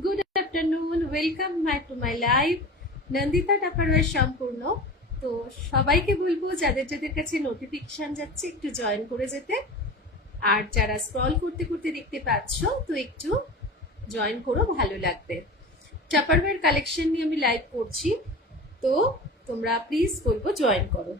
Good afternoon, welcome to my live Nandita Tupperware সম্পূর্ণ। তো সবাইকে বলবো যাদের যাদের কাছে নোটিফিকেশন যাচ্ছে একটু জয়েন করে যেতে, আর যারা স্ক্রল করতে করতে দেখতে পাচ্ছ তো একটু জয়েন করো, ভালো লাগবে। টাপারওয়্যার কালেকশন নিয়ে আমি লাইভ করছি, তো তোমরা প্লিজ বলবো জয়েন করো।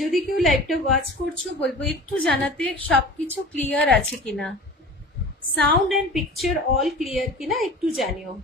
যদি কেউ লাইভটা ওয়াচ করছো বলবো একটু জানাতে সবকিছু ক্লিয়ার আছে কিনা, sound and picture all clear কিনা একটু জানিও।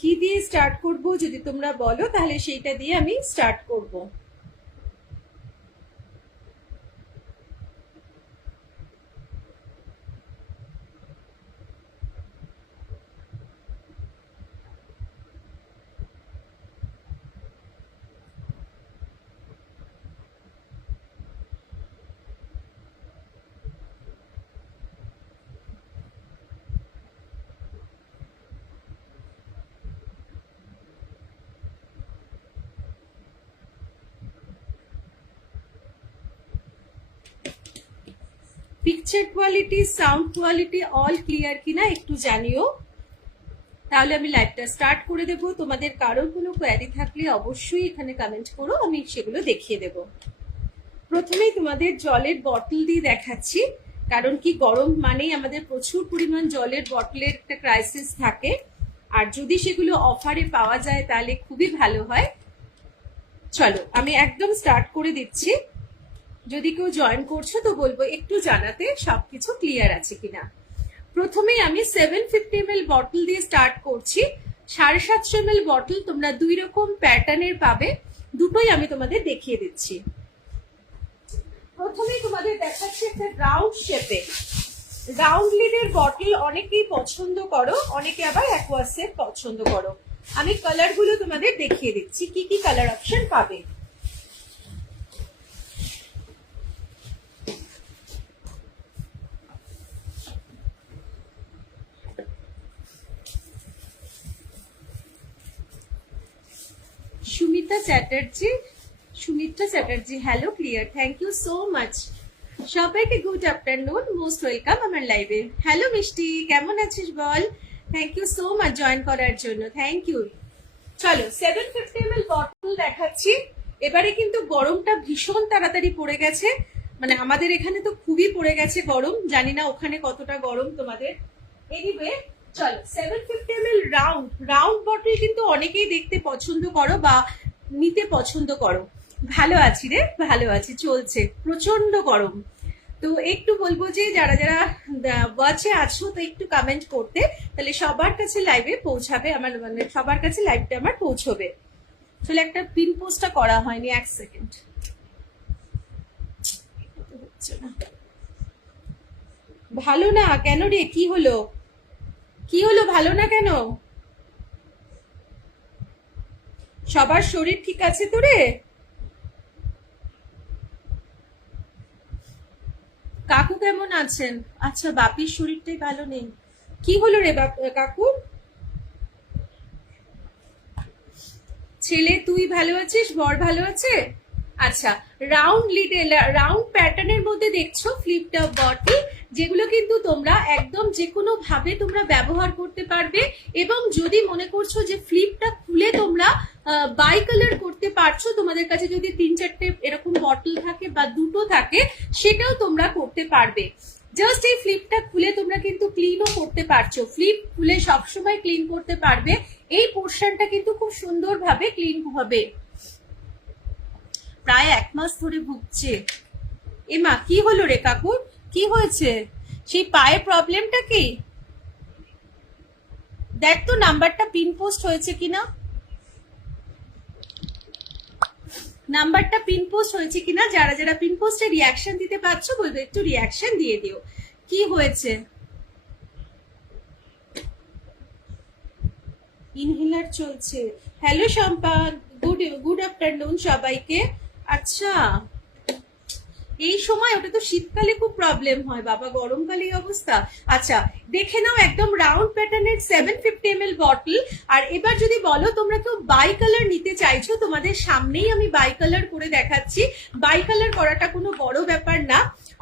কি দিয়ে স্টার্ট করব যদি তোমরা বলো তাহলে সেইটা দিয়ে আমি স্টার্ট করব। Picture quality, sound quality all clear কিনা একটু জানিও, তাহলে আমি লাইভটা স্টার্ট করে দেব। তোমাদের কারোর কোনো কোয়ারি থাকলে অবশ্যই এখানে কমেন্ট করো, আমি সেগুলো দেখিয়ে দেব। প্রথমেই তোমাদের জলের বটল দিয়ে দেখাচ্ছি, কারণ কি গরম মানেই আমাদের প্রচুর পরিমাণ জলের বটলের একটা ক্রাইসিস থাকে, আর যদি সেগুলো অফারে পাওয়া যায় তাহলে খুবই ভালো হয়। চলো আমি একদম স্টার্ট করে দিচ্ছি। যদি কেউ জয়েন করছো তো বলবো একটু জানাতে সবকিছু ক্লিয়ার আছে কিনা। প্রথমেই আমি 750 ml বটল দিয়ে স্টার্ট করছি। 750 ml বটল তোমরা দুই রকম প্যাটার্নের পাবে, দুটোই আমি তোমাদের দেখিয়ে দিচ্ছি। প্রথমেই তোমাদের দেখাচ্ছি একটা রাউন্ড শেপে, রাউন্ড লিডের বটল অনেকেই পছন্দ করো, অনেকে আবার অ্যাকোয়াসের পছন্দ করো। আমি কালার গুলো তোমাদের দেখিয়ে দিচ্ছি কি কি কালার অপশন পাবে। Sumita Chatterjee, hello clear, thank you so much. সবাইকে গুড আফটারনুন, মোস্ট ওয়েলকাম আমার লাইভে। হ্যালো মিষ্টি, কেমন আছিস বল? Thank you so much join করার জন্য, থ্যাংক ইউ। চলো 750 ml বটল দেখাচ্ছি। এবারে কিন্তু গরমটা ভীষণ তাড়াতাড়ি পড়ে গেছে, মানে আমাদের এখানে তো খুবই পড়ে গেছে গরম, জানি না ওখানে কতটা গরম তোমাদের। এনিওয়ে চলো 750 ml রাউন্ড বটল কিন্তু অনেকেই দেখতে পছন্দ করো বা নিতে পছন্দ করো। ভালো আছি রে, ভালো আছি, চলছে, প্রচন্ড গরম। তো একটু বলবো যে যারা যারা ওয়াচে আছো তো একটু কমেন্ট করতে, তাহলে সবার কাছে লাইভে পৌঁছাবে আমার, মানে সবার কাছে লাইভটা আমার পৌঁছবে। আসলে একটা পিন পোস্টটা করা হয়নি, এক সেকেন্ড। ভালো না কেন রে, কি হলো, কি হলো, ভালো না কেন? সবার শরীর ঠিক আছে তো রে? কেমন আছেন? আচ্ছা, বাপির শরীরটাই ভালো নেই। কি হলো রে কাকু? ছেলে তুই ভালো আছিস? বর ভালো আছে? আচ্ছা, রাউন্ড লিডেল রাউন্ড প্যাটার্নের মধ্যে দেখছো ফ্লিপ টপ বটল, যেগুলো কিন্তু তোমরা একদম যে কোনো ভাবে তোমরা ব্যবহার করতে পারবে। এবং যদি মনে করছো যে ফ্লিপটা খুলে তোমরা বাই কালার করতে পারছো, তোমাদের কাছে যদি 3-4টে এরকম বটল থাকে বা দুটো থাকে, সেটাও তোমরা করতে পারবে। জাস্ট এই ফ্লিপটা খুলে তোমরা কিন্তু ক্লিনও করতে পারছো। ফ্লিপ খুলে সবসময় ক্লিন করতে পারবে। এই পোর্শনটা কিন্তু খুব সুন্দরভাবে ক্লিন হবে। প্রায় 1 মাস ধরে ভুগছে। এমা কি হলো রে কাকুর? কি হয়েছে? সেই পায়ে প্রবলেমটা কি? দেখ তো নাম্বারটা পিন পোস্ট হয়েছে কিনা, নাম্বারটা পিন পোস্ট হয়েছে কিনা। যারা যারা পিন পোস্টে রিয়াকশন দিতে পারছো বলবে একটু রিয়াকশন দিয়ে দিও। কি হয়েছে? ইনহেলার চলছে। হ্যালো শম্পা, গুড আফটারনুন সবাইকে। আচ্ছা, এই সময় ওটা তো শীতকালে খুব প্রবলেম হয় বাবা, গরমকালে অবস্থা। আচ্ছা, দেখে নাও একদম রাউন্ড প্যাটার্নের 750 ml বটল। আর এবার যদি বলো তোমরা তো বাই কালার নিতে চাইছো, তোমাদের সামনেই আমি বাই কালার করে দেখাচ্ছি। বাই কালার করাটা কোনো বড় ব্যাপার না।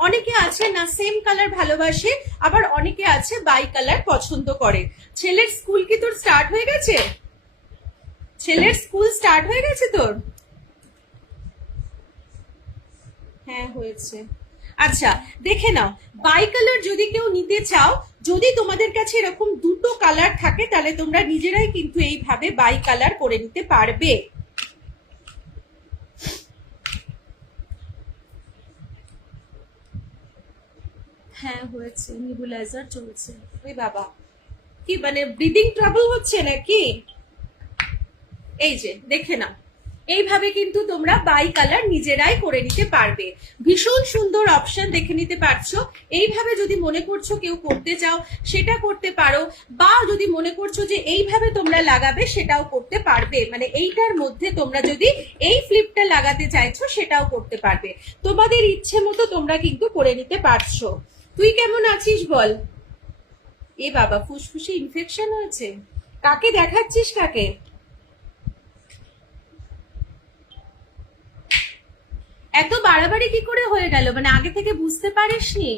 অনেকে আছে না সেম কালার ভালোবাসে, আবার অনেকে আছে বাই কালার পছন্দ করে। ছেলের স্কুল কি তোর স্টার্ট হয়ে গেছে? ছেলের স্কুল স্টার্ট হয়ে গেছে তোর? হ্যাঁ হয়েছে। আচ্ছা, দেখে নাও বাই কালার যদি কেউ নিতে চাও, যদি তোমাদের কাছে এরকম দুটো কালার থাকে, তাহলে তোমরা নিজেরাই কিন্তু এইভাবে বাই কালার করে নিতে পারবে। হ্যাঁ হয়েছে, নিবুলাইজার চলছে। ওই বাবা, কি মানে ব্রিদিং ট্রাবল হচ্ছে নাকি? এই যে দেখে নাও, এইভাবে কিন্তু তোমরা বাই কালার নিজেরাই করে নিতে পারবে। ভীষণ সুন্দর অপশন, দেখে নিতে পারছো। এইভাবে যদি মনে করছো কেউ করতে চাও সেটা করতে পারো, বা যদি মনে করছো যে এইভাবে তোমরা লাগাবে সেটাও করতে পারবে। মানে এইটার মধ্যে তোমরা যদি এই ফ্লিপটা লাগাতে চাইছো সেটাও করতে পারবে। তোমাদের ইচ্ছে মতো তোমরা কিন্তু করে নিতে পারছো। তুই কেমন আছিস বল? এ বাবা, ফুসফুসে ইনফেকশন হয়েছে। কাকে দেখাচ্ছিস কাকে? এত বাড়াবাড়ি কি করে হয়ে গেল? মানে আগে থেকে বুঝতে পারিসনি?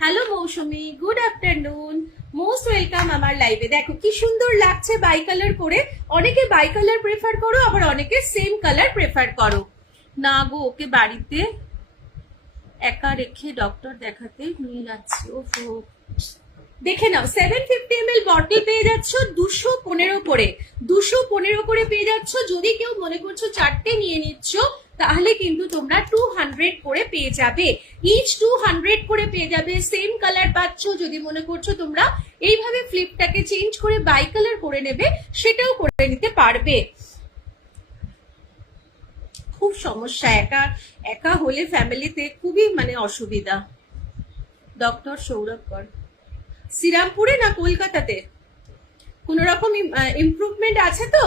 হ্যালো মৌসুমি, গুড আফটারনুন, মোস্ট ওয়েলকাম আমার লাইভে। দেখো কি সুন্দর লাগছে বাই কালার করে। অনেকে বাই কালার প্রেফার করো, আবার অনেকে সেম কালার প্রেফার করো। না গো, ওকে বাড়িতে একা রেখে ডক্টর দেখাতে নিয়ে যাচ্ছি। ওফো, দেখে নাও 750 ml বটল পেয়ে যাচ্ছ 215 করে। 215 করে পেয়ে যাচ্ছ। যদি কেউ মনে করছো 4টে নিয়ে নিচ্ছ, তাহলে কিন্তু তোমরা 200 করে পেয়ে যাবে। ইচ 200 করে পেয়ে যাবে। সেম কালার পাচ্ছ। যদি মনে করছো তোমরা এইভাবে ফ্লিপটাকে চেঞ্জ করে বাই কালার করে নেবে, সেটাও করে নিতে পারবে। খুব সমস্যা, একা একা হলে ফ্যামিলিতে খুবই মানে অসুবিধা। ডক্টর সৌরভ কর, শ্রীরামপুরে না কলকাতাতে? কোন রকম ইমপ্রুভমেন্ট আছে তো?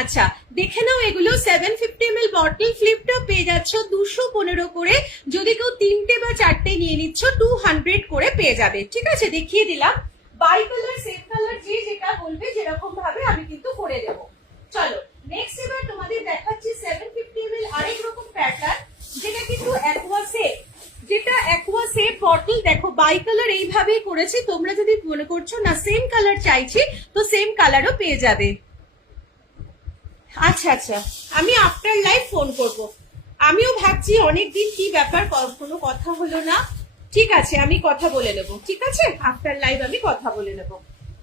আচ্ছা, দেখে নাও এগুলো 750 ml বটল ফ্লিপটা পেয়ে যাচ্ছ 215 করে। যদি কেউ 3টে বা 4টে নিয়ে নিচ্ছ 200 করে পেয়ে যাবে। ঠিক আছে, দেখিয়ে দিলাম। বাই কালার সেম কালার যে যেটা বলবে যেরকম ভাবে আমি কিন্তু করে দেবো। চলো নেক্সট এবার তোমাদের দেখাচ্ছি 750 ml আরেক রকম প্যাটার্ন, যেটা কিন্তু অ্যাকোয়া সেফ। যেটা অ্যাকোয়া সেফ বটল। দেখো বাই কালার এইভাবেই করেছি। তোমরা যদি মনে করছো না সেম কালার চাইছি, তো সেম কালারও পেয়ে যাবে। আচ্ছা আচ্ছা, আমি আফটার লাইভ ফোন করব। আমিও ভাবছি অনেকদিন কি ব্যাপার, কোনো কথা হলো না। ঠিক আছে, আমি কথা বলে নেবো। ঠিক আছে, আফটার লাইভ আমি কথা বলে নেবো।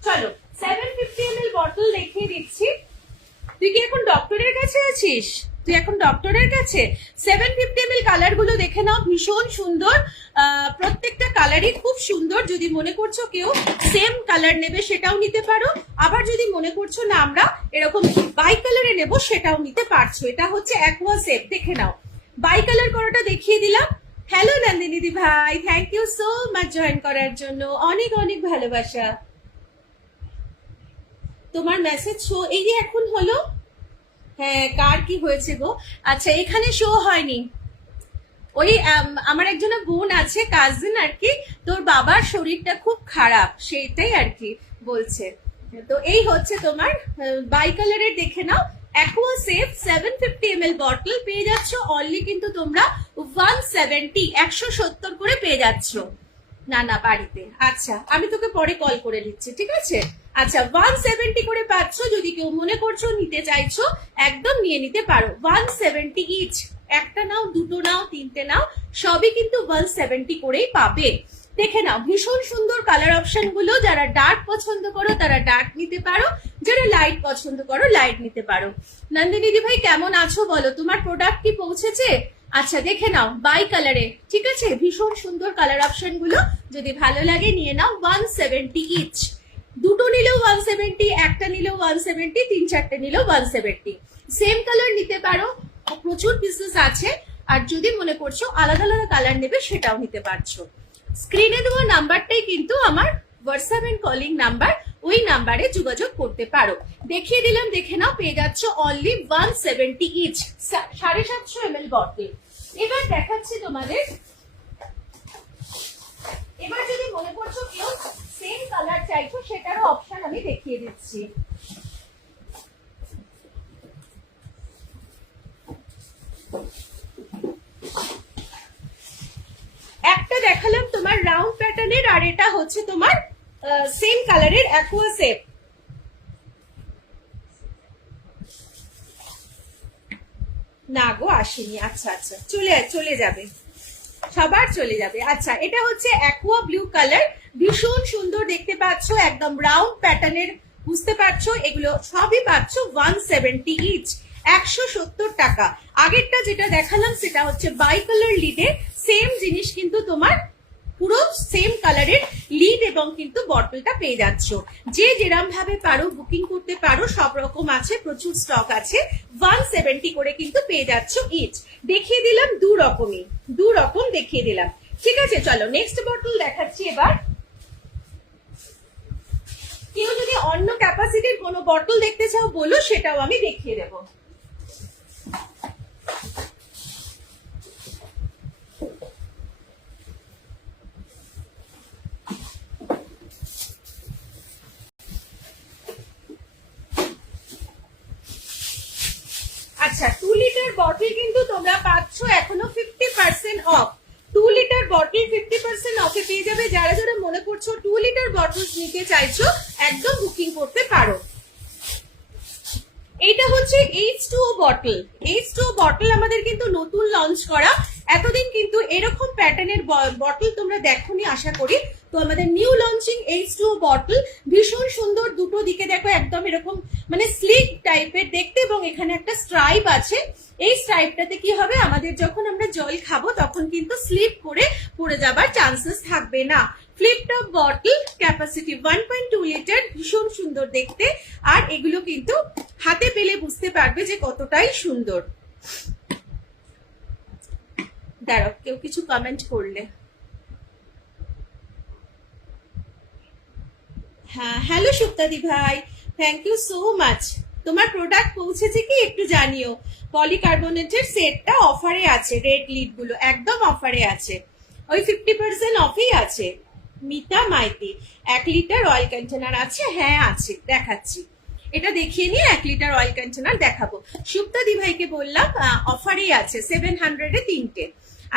চলো 750 ml বটল দেখিয়ে দিচ্ছি। তুই কি এখন ডক্টরের কাছে আছিস? তুই এখন ডক্টরের কাছে? 750 ml কালার গুলো দেখে নাও, ভীষণ সুন্দর। প্রত্যেকটা কালারই খুব সুন্দর। যদি মনে করছো কেউ সেম কালার নেবে সেটাও নিতে পারো, আবার যদি মনে করছো না আমরা এরকম বাই কালারে নেব সেটাও নিতে পারছো। এটা হচ্ছে অ্যাকোয়া সেফ। দেখে নাও, বাই কালার করাটা দেখিয়ে দিলাম। হ্যালো নন্দিনী দি ভাই, thank you so much join করার জন্য। অনেক অনেক ভালোবাসা। তোমার মেসেজ শো এই যে এখন হলো। হ্যাঁ, কার কি হয়েছে গো? আচ্ছা, এখানে শো হয়নি। ওই আমার একজনের বোন আছে, কাজিন আর কি, তোর বাবার শরীরটা খুব খারাপ, সেইটাই আর কি বলছে। তো এই হচ্ছে তোমার বাই কালারের, দেখে নাও, অ্যাকোয়া সেফ 750 ml বটল পেয়ে যাচ্ছ অনলি কিন্তু তোমরা 170, 170 করে পেয়ে যাচ্ছ। না না বাড়িতে, আচ্ছা আমি তোকে পরে কল করে নিচ্ছি, ঠিক আছে? আচ্ছা 170 করে পাচ্ছ, যদি কেউ মনে করছো নিতে চাইছো একদম নিয়ে নিতে পারো। 170 ইচ, একটা নাও, দুটো নাও, তিনটে নাও, সবই কিন্তু 170 করেই পাবে। দেখে নাও, ভীষণ সুন্দর কালার অপশন গুলো। যারা ডার্ক পছন্দ করো তারা ডার্ক নিতে পারো, যারা লাইট পছন্দ করো লাইট নিতে পারো। নন্দিনী দি ভাই কেমন আছো বলো, তোমার প্রোডাক্ট কি পৌঁছেছে? আচ্ছা দেখে নাও বাই কালারে, ঠিক আছে? ভীষণ সুন্দর কালার অপশন গুলো, যদি ভালো লাগে নিয়ে নাও। 170 ইচ, দুটো নিলেও 170, একটা নিলেও 170, তিন চারটে নিলেও 170। সেম কালার নিতে পারো, প্রচুর পিসেস আছে। আর যদি মনে করছো আলাদা আলাদা কালার নেবে সেটাও নিতে পারছো। স্ক্রিনে দেওয়া নাম্বারটাই কিন্তু আমার হোয়াটসঅ্যাপ এন্ড কলিং নাম্বার, ওই নাম্বারে যোগাযোগ করতে পারো। দেখিয়ে দিলাম, দেখে নাও, পেয়ে যাচ্ছ অনলি 170 ইচ, 750 ml বটল। এবার দেখাচ্ছি তোমাদের, এবার যদি মনে করছো কেউ সেম কালার চাইছো সেটারও অপশন আমি দেখিয়ে দিচ্ছি। একটা দেখালাম তোমার রাউন্ড প্যাটার্নের, আর এটা হচ্ছে তোমার সেম কালারের অ্যাকোয়া সেফ। না গো আসেনি, আচ্ছা আচ্ছা চলে যাবে, সবার চলে যাবে। আচ্ছা এটা হচ্ছে অ্যাকোয়া ব্লু কালার, ভীষণ সুন্দর দেখতে পাচ্ছ, একদম রাউন্ড প্যাটার্নের, বুঝতে পারছো? এগুলো সবই পাচ্ছ 170 ইচ, 170 টাকা। আগেরটা যেটা দেখালাম সেটা হচ্ছে বাই কালার লিডে, সেম জিনিস কিন্তু তোমার পুরো সেম কালারের লিড এবং কিন্তু বটলটা পেয়ে যাচ্ছ। যে যেরকম ভাবে পারো বুকিং করতে পারো, সব রকম আছে, প্রচুর স্টক আছে। 170 করে কিন্তু পেয়ে যাচ্ছ ইচ। দেখিয়ে দিলাম দু রকম দেখিয়ে দিলাম, ঠিক আছে? চলো নেক্সট বটল দেখাচ্ছি এবার। কেউ যদি অন্য ক্যাপাসিটির কোনো বটল দেখতে চাও বলো, সেটাও আমি দেখিয়ে দেবো। আচ্ছা 2 লিটার বটল কিন্তু তোমরা পাচ্ছ এখনো 50% অফ। 2 লিটার বটল 50% অফে পেয়ে যাবে। যারা যারা মনে করছো 2 লিটার বটল নিতে চাইছো একদম বুকিং করতে পারো। এইটা হচ্ছে H2O বটল। H2O বটল আমাদের কিন্তু নতুন লঞ্চ করা, এতদিন কিন্তু এরকম প্যাটার্নের বটল তোমরা দেখোনি আশা করি। তো আমাদের নিউ লঞ্চিং H2O বটল, ভীষণ সুন্দর, দুটো দিকে দেখো একদম এরকম মানে স্লিক টাইপের দেখতে, এবং এখানে একটা স্ট্রাইপ আছে। এই স্ট্রাইপটাতে কি হবে, আমাদের যখন আমরা জল খাবো তখন কিন্তু স্লিপ করে পড়ে যাবার চান্সেস থাকবে না। Flip top bottle, capacity 1.2 litre, ভীষণ সুন্দর দেখতে। আর এগুলো কিন্তু হাতে পেলে বুঝতে পারবে যে কতটাই সুন্দর। দাঁড়াও, কেউ কিছু কমেন্ট করলে। হ্যাঁ হ্যালো সুপ্তাদি ভাই, থ্যাংক ইউ সো মাচ। তোমার প্রোডাক্ট পৌঁছেছে কি একটু জানিও। পলিকার্বনেটের সেটটা অফারে আছে, রেড লিড গুলো একদম অফারে আছে, ওই 50% অফেই আছে। Mita Maiti, 1 litre oil container আছে? হ্যাঁ আছে, দেখাচ্ছি। এটা দেখিয়ে নিয়ে 1 লিটার অয়েল কন্টেনার দেখাবো। সুপ্তাদি ভাইকে বললাম অফারেই আছে, 700 এ 3টে।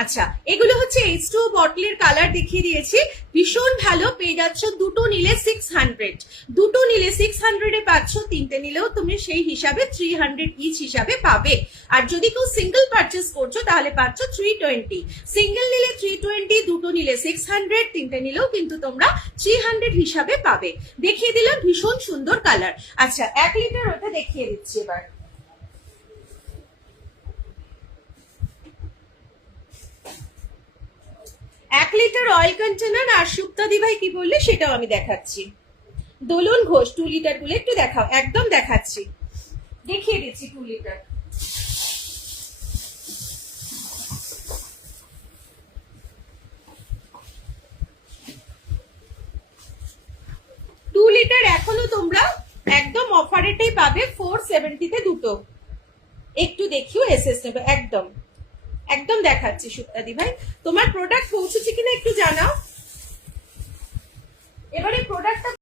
আচ্ছা এগুলো হচ্ছে H2O বটলের কালার দেখিয়ে দিয়েছি, ভীষণ ভালো, পেয়ে যাচ্ছ দুটো নিলে 600, দুটো নিলে 600 এ পাচ্ছ, তিনটে নিলেও তুমি সেই হিসাবে 300 ইচ হিসাবে পাবে। আর যদি কেউ সিঙ্গেল পারচেস করছো তাহলে পাচ্ছ 320, সিঙ্গেল নিলে 320, দুটো নিলে 600, তিনটে নিলেও কিন্তু তোমরা 300 হিসাবে পাবে। দেখিয়ে দিলাম, ভীষণ সুন্দর কালার। আচ্ছা 1 লিটার ওটা দেখিয়ে দিচ্ছি এবার। 1 লিটার অয়েল কন্টেনার। আর সুপ্তাদি ভাই কি বললে সেটাও আমি দেখাচ্ছি। দোলন ঘোষ 2 লিটার গুলো একটু দেখাও, একদম দেখাচ্ছি, দেখিয়ে দিচ্ছি 2 লিটার। লিটার এখনো তোমরা একদম অফারেটেই পাবে, 470 তে দুটো। একটু দেখিও এসএস নেবে, একদম একদম দেখাচ্ছি সুপ্তাদি ভাই, তোমার প্রোডাক্ট পৌঁছেছে কিনা একটু জানাও। এবারে প্রোডাক্টটা